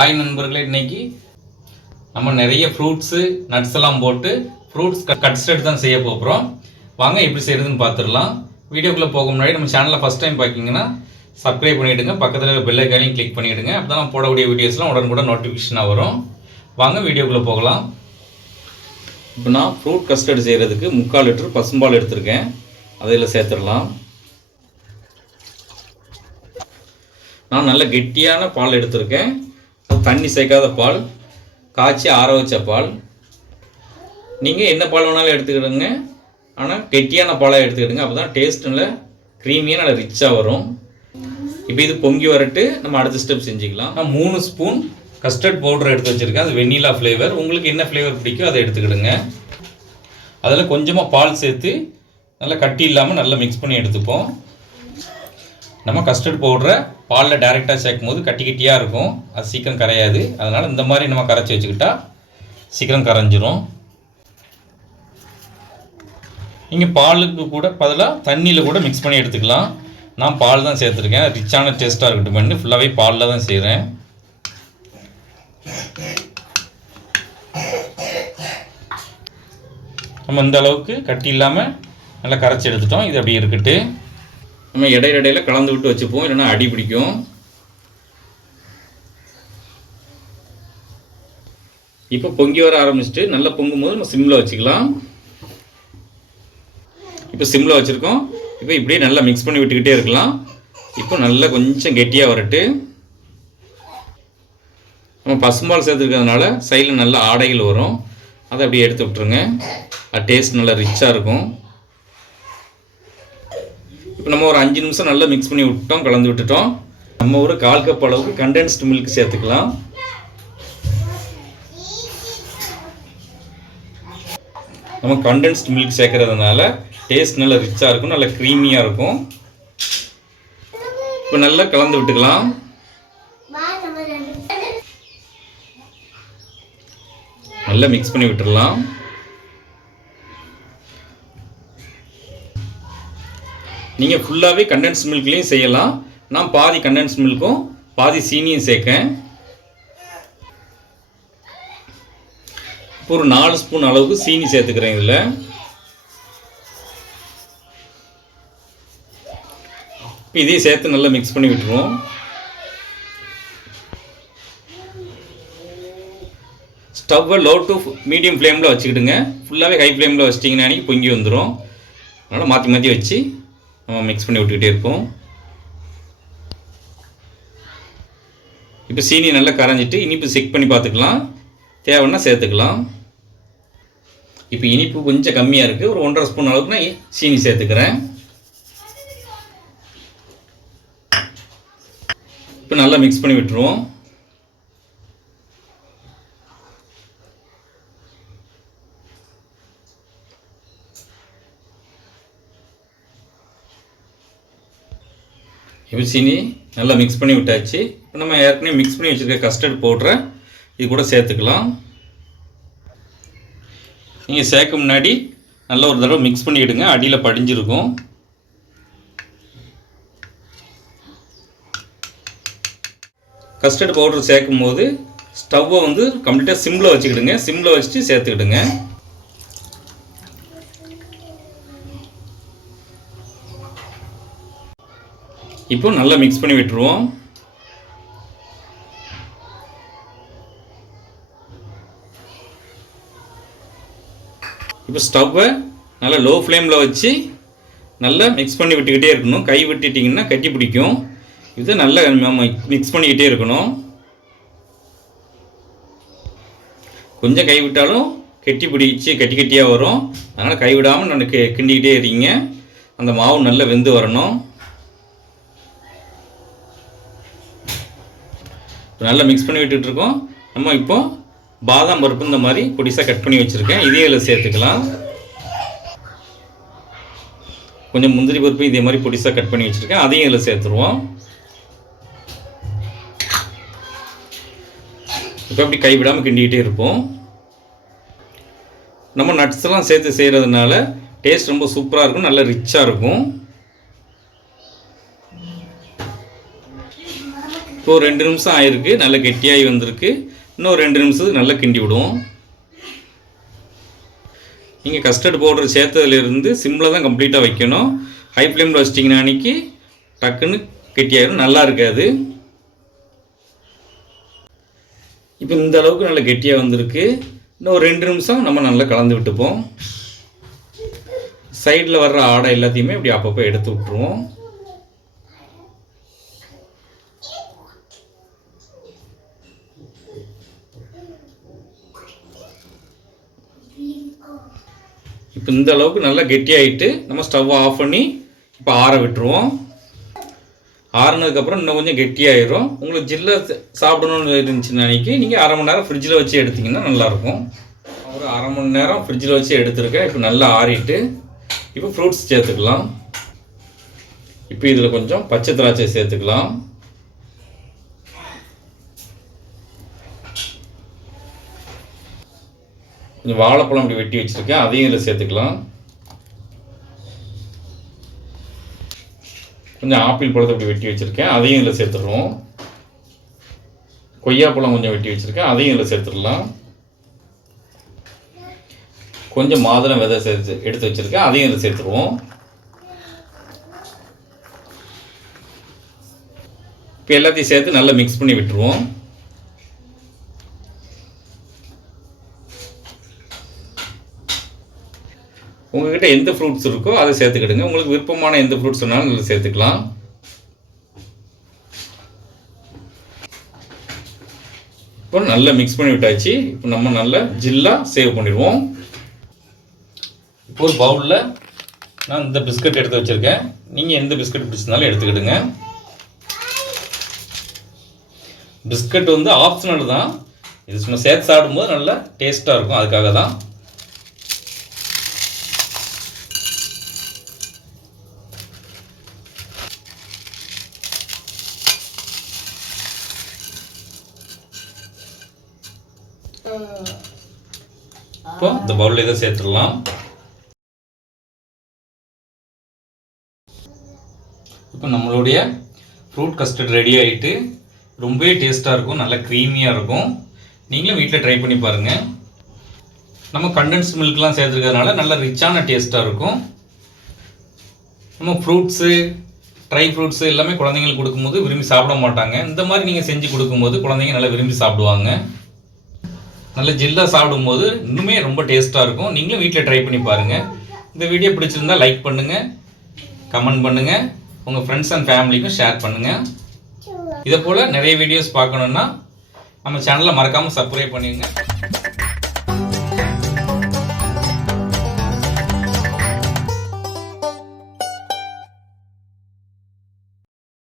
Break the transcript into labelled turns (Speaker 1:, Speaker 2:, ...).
Speaker 1: Hi நண்பர்களே இன்னைக்கு நம்ம நிறைய ஃப்ரூட்ஸு நட்ஸ் எல்லாம் போட்டு ஃப்ரூட்ஸ் கட்ஸ்டர்ட் தான் செய்ய போகிறோம் வாங்க எப்படி செய்யறதுன்னு பார்த்துடலாம். வீடியோக்குள்ளே போக முன்னாடி நம்ம சேனலில் ஃபஸ்ட் டைம் பார்க்கிங்கன்னா சப்ஸ்கிரைப் பண்ணிவிடுங்க பக்கத்தில் பெல் ஐக்கானையும் கிளிக் பண்ணிவிடுங்க அப்போ தான் போடக்கூடிய வீடியோஸ்லாம் உடனுக்குடன் நோட்டிஃபிகேஷனாக வரும். வாங்க வீடியோக்குள்ளே போகலாம். இப்போ நான் ஃப்ரூட் கஸ்டர்ட் செய்கிறதுக்கு முக்கால் லிட்டர் பசும்பால் எடுத்திருக்கேன். அதில் சேர்த்துடலாம். நான் நல்ல கெட்டியான பால் எடுத்திருக்கேன். தண்ணி சேர்க்காத பால் காய்ச்சி ஆற வச்ச பால். நீங்கள் என்ன பால் வேணாலும் எடுத்துக்கிடுங்க. ஆனால் கெட்டியான பாலாக எடுத்துக்கிடுங்க. அப்போ தான் டேஸ்ட் நல்லா க்ரீமியாக நல்லா ரிச்சாக வரும். இப்போ இது பொங்கி வரட்டு. நம்ம அடுத்த ஸ்டெப் செஞ்சுக்கலாம். நான் மூணு ஸ்பூன் கஸ்டர்ட் பவுடர் எடுத்து வச்சுருக்கேன். அது வெண்ணிலா ஃப்ளேவர் உங்களுக்கு என்ன ஃப்ளேவர் பிடிக்கோ அதை எடுத்துக்கிடுங்க. அதில் கொஞ்சமாக பால் சேர்த்து நல்லா கட்டி இல்லாமல் நல்லா மிக்ஸ் பண்ணி எடுத்துப்போம். நம்ம கஸ்டர்ட் பவுடரை பாலில் டைரெக்டாக சேர்க்கும் போது கட்டி கட்டியாக இருக்கும். அது சீக்கிரம் கரையாது. அதனால் இந்த மாதிரி நம்ம கரைச்சி வச்சுக்கிட்டா சீக்கிரம் கரைஞ்சிரும். நீங்கள் பாலுக்கு கூட பதிலாக தண்ணியில் கூட மிக்ஸ் பண்ணி எடுத்துக்கலாம். நான் பால் தான் சேர்த்துருக்கேன். ரிச்சான டேஸ்ட்டாக இருக்கட்டும் பண்ணி. ஃபுல்லாகவே பாலில் தான் செய்கிறேன் நம்ம இந்த அளவுக்கு கட்டி இல்லாமல் நல்லா கரைச்சி எடுத்துட்டோம். இது அப்படி இருக்கட்டு. நம்ம இடையிடையில் கலந்து விட்டு வச்சுப்போம் இல்லைன்னா அடி பிடிக்கும். இப்போ பொங்கி வர ஆரம்பிச்சுட்டு நல்லா பொங்கும் போது நம்ம சிம்மில் வச்சுக்கலாம். இப்போ சிம்மில் வச்சுருக்கோம். இப்போ இப்படியே நல்லா மிக்ஸ் பண்ணி விட்டுக்கிட்டே இருக்கலாம். இப்போ நல்லா கொஞ்சம் கெட்டியாக வரட்டு. நம்ம பசும்பால் சேர்த்துருக்கிறதுனால சைடில் நல்ல ஆடைகள் வரும். அதை அப்படியே எடுத்து விட்ருங்க அது டேஸ்ட் நல்லா ரிச்சாக இருக்கும். இப்போ நம்ம ஒரு அஞ்சு நிமிஷம் நல்லா மிக்ஸ் பண்ணி விட்டோம் கலந்து விட்டுட்டோம். நம்ம ஒரு கால் கப் அளவுக்கு கண்டென்ஸ்டு மில்க் சேர்த்துக்கலாம். நம்ம கண்டென்ஸ்டு மில்க் சேர்க்கறதுனால டேஸ்ட் நல்லா ரிச்சாக இருக்கும் நல்லா க்ரீமியாக இருக்கும். இப்போ நல்லா கலந்து விட்டுக்கலாம். நல்லா மிக்ஸ் பண்ணி விட்டுடலாம். நீங்கள் ஃபுல்லாகவே கண்டென்ஸ் மில்க்லேயும் செய்யலாம். நான் பாதி கண்டென்ஸ் மில்க்கும் பாதி சீனியும் சேர்க்கேன். இப்போ ஒரு நாலு ஸ்பூன் அளவுக்கு சீனி சேர்த்துக்கிறேன் இதில். இப்போ இதையும் சேர்த்து நல்லா மிக்ஸ் பண்ணி விட்டுருவோம். ஸ்டவ்வை லோ டு மீடியம் ஃப்ளேமில் வச்சுக்கிடுங்க. ஃபுல்லாகவே ஹை ஃப்ளேமில் வச்சிட்டிங்கன்னா அன்றைக்கி பொங்கி வந்துடும் அதனால் மாற்றி மாற்றி வச்சு நம்ம மிக்ஸ் பண்ணி விட்டுக்கிட்டே இருப்போம். இப்போ சீனி நல்லா கரைஞ்சிட்டு இனிப்பு செக் பண்ணி பார்த்துக்கலாம். தேவைன்னா சேர்த்துக்கலாம். இப்போ இனிப்பு கொஞ்சம் கம்மியாக இருக்குது ஒரு ஒன்றரை ஸ்பூன் அளவுக்கு நான் சீனி சேர்த்துக்கிறேன். இப்போ நல்லா மிக்ஸ் பண்ணி விட்டுருவோம். இப்போ சீனி நல்லா மிக்ஸ் பண்ணி விட்டாச்சு. இப்போ நம்ம ஏற்கனவே மிக்ஸ் பண்ணி வச்சுருக்க கஸ்டர்ட் பவுட்ரை இது கூட சேர்த்துக்கலாம். நீங்கள் சேர்க்க முன்னாடி நல்ல ஒரு தடவை மிக்ஸ் பண்ணிவிடுங்க அடியில் படிஞ்சிருக்கும். கஸ்டர்ட் பவுடர் சேர்க்கும் போது ஸ்டவ்வை வந்து கம்ப்ளீட்டாக சிம்மில் வச்சுக்கிடுங்க. சிம்மில் வச்சுட்டு சேர்த்துக்கிடுங்க. இப்போ நல்லா மிக்ஸ் பண்ணி விட்டுருவோம். இப்போ ஸ்டவ்வை நல்லா லோ ஃப்ளேமில் வச்சு நல்லா மிக்ஸ் பண்ணி விட்டுக்கிட்டே இருக்கணும். கை விட்டுட்டிங்கன்னா கட்டி பிடிக்கும். இதை நல்லா மிக்ஸ் பண்ணிக்கிட்டே இருக்கணும். கொஞ்சம் கை விட்டாலும் கெட்டி பிடிச்சி கட்டி கட்டியாக வரும். அதனால் கை விடாமல் நான் கிண்டிக்கிட்டே இருக்கீங்க அந்த மாவு நல்லா வெந்து வரணும். நல்லா மிக்ஸ் பண்ணி விட்டுட்ருக்கோம். நம்ம இப்போ பாதாம் பருப்பு இந்த மாதிரி பொடிசாக கட் பண்ணி வச்சுருக்கேன். இதே இதில் சேர்த்துக்கலாம். கொஞ்சம் முந்திரி பருப்பு இதே மாதிரி பொடிசாக கட் பண்ணி வச்சுருக்கேன். அதையும் இதில் சேர்த்துருவோம். இப்போ அப்படி கைவிடாமல் கிண்டிக்கிட்டே இருப்போம். நம்ம நட்ஸ்லாம் சேர்த்து செய்கிறதுனால டேஸ்ட் ரொம்ப சூப்பராக இருக்கும் நல்ல ரிச்சாக இருக்கும். இப்போ ரெண்டு நிமிஷம் ஆயிருக்கு நல்லா கெட்டியாகி வந்திருக்கு. இன்னும் ரெண்டு நிமிஷத்துக்கு நல்லா கிண்டி விடுவோம். நீங்கள் கஸ்டர்ட் பவுடர் சேர்த்ததுலேருந்து சிம்மில் தான் கம்ப்ளீட்டாக வைக்கணும். ஹை ஃப்ளேமில் வச்சிட்டிங்கன்னா அன்றைக்கி டக்குன்னு கெட்டியாயிரும். நல்லா இருக்காது. இப்போ இந்த அளவுக்கு நல்லா கெட்டியாக வந்திருக்கு. இன்னும் ஒரு ரெண்டு நிமிஷம் நம்ம நல்லா கலந்து விட்டுப்போம். சைடில் வர்ற ஆடை எல்லாத்தையுமே இப்படி அப்பப்போ எடுத்து விட்ருவோம் இப்போ இந்த அளவுக்கு நல்லா கெட்டியாயிட்டு நம்ம ஸ்டவ் ஆஃப் பண்ணி இப்போ ஆற விட்டுருவோம். ஆறுனதுக்கப்புறம் இன்னும் கொஞ்சம் கெட்டியாயிரும். உங்களுக்கு ஜில்ல சாப்பிடணும்னு இருந்துச்சுன்னா அன்றைக்கி நீங்கள் அரை மணி நேரம் ஃப்ரிட்ஜில் வச்சு எடுத்திங்கன்னா நல்லாயிருக்கும். ஒரு அரை மணி நேரம் ஃப்ரிட்ஜில் வச்சு எடுத்துருக்கேன். இப்போ நல்லா ஆறிட்டு இப்போ ஃப்ரூட்ஸ் சேர்த்துக்கலாம். இப்போ இதில் கொஞ்சம் பச்சை திராட்சை சேர்த்துக்கலாம். கொஞ்சம் வாழைப்பழம் இப்படி வெட்டி வச்சுருக்கேன் அதையும் இதில் சேர்த்துக்கலாம். கொஞ்சம் ஆப்பிள் பழத்தை இப்படி வெட்டி வச்சுருக்கேன் அதையும் இதில் சேர்த்துடுவோம் கொய்யாப்பழம் கொஞ்சம் வெட்டி வச்சுருக்கேன் அதையும் இதில் சேர்த்துடலாம். கொஞ்சம் மாதுளம் விதை சேர்த்து எடுத்து வச்சுருக்கேன் அதையும் இதில் சேர்த்துருவோம் இப்போ எல்லாத்தையும் சேர்த்து நல்லா மிக்ஸ் பண்ணி விட்டுருவோம். உங்ககிட்ட எந்த ஃப்ரூட்ஸ் இருக்கோ அதை சேர்த்துக்கிடுங்க. உங்களுக்கு விருப்பமான எந்த ஃப்ரூட்ஸ் வேணாலும் நீங்கள் சேர்த்துக்கலாம். இப்போ நல்லா மிக்ஸ் பண்ணி விட்டாச்சு. இப்போ நம்ம நல்லா ஜில்லாக சேவ் பண்ணிடுவோம். இப்போ ஒரு பவுலில் நான் இந்த பிஸ்கட் எடுத்து வச்சுருக்கேன். நீங்கள் எந்த பிஸ்கட் பிடிச்சிருந்தாலும் எடுத்துக்கிடுங்க. பிஸ்கட் வந்து ஆப்ஷனல் தான். இது சும்மா சேர்த்து சாப்பிடும்போது நல்லா டேஸ்ட்டாக இருக்கும். அதுக்காக தான் இப்போ இந்த பவுலில் இதை சேர்த்துடலாம். இப்போ நம்மளுடைய ஃப்ரூட் கஸ்டர்ட் ரெடி ஆகிட்டு ரொம்பவே டேஸ்ட்டாக இருக்கும் நல்லா க்ரீமியாக இருக்கும். நீங்களும் வீட்டில் ட்ரை பண்ணி பாருங்கள் நம்ம கண்டென்ஸ் மில்க்லாம் சேர்த்துருக்கறதுனால நல்ல ரிச்சான டேஸ்ட்டாக இருக்கும். நம்ம ஃப்ரூட்ஸு ட்ரை ஃப்ரூட்ஸு எல்லாமே குழந்தைங்களுக்கு கொடுக்கும்போது விரும்பி சாப்பிட மாட்டாங்க. இந்த மாதிரி நீங்கள் செஞ்சு கொடுக்கும்போது குழந்தைங்க நல்லா விரும்பி சாப்பிடுவாங்க. நல்ல ஜில்லாக சாப்பிடும்போது இன்னுமே ரொம்ப டேஸ்ட்டாக இருக்கும். நீங்களும் வீட்டில் ட்ரை பண்ணி பாருங்கள் இந்த வீடியோ பிடிச்சிருந்தா லைக் பண்ணுங்கள் கமெண்ட் பண்ணுங்கள் உங்கள் ஃப்ரெண்ட்ஸ் அண்ட் ஃபேமிலிக்கும் ஷேர் பண்ணுங்கள் இதை போல் நிறைய வீடியோஸ் பார்க்கணுன்னா நம்ம சேனலை மறக்காமல் சப்ஸ்கிரைப் பண்ணிடுங்க.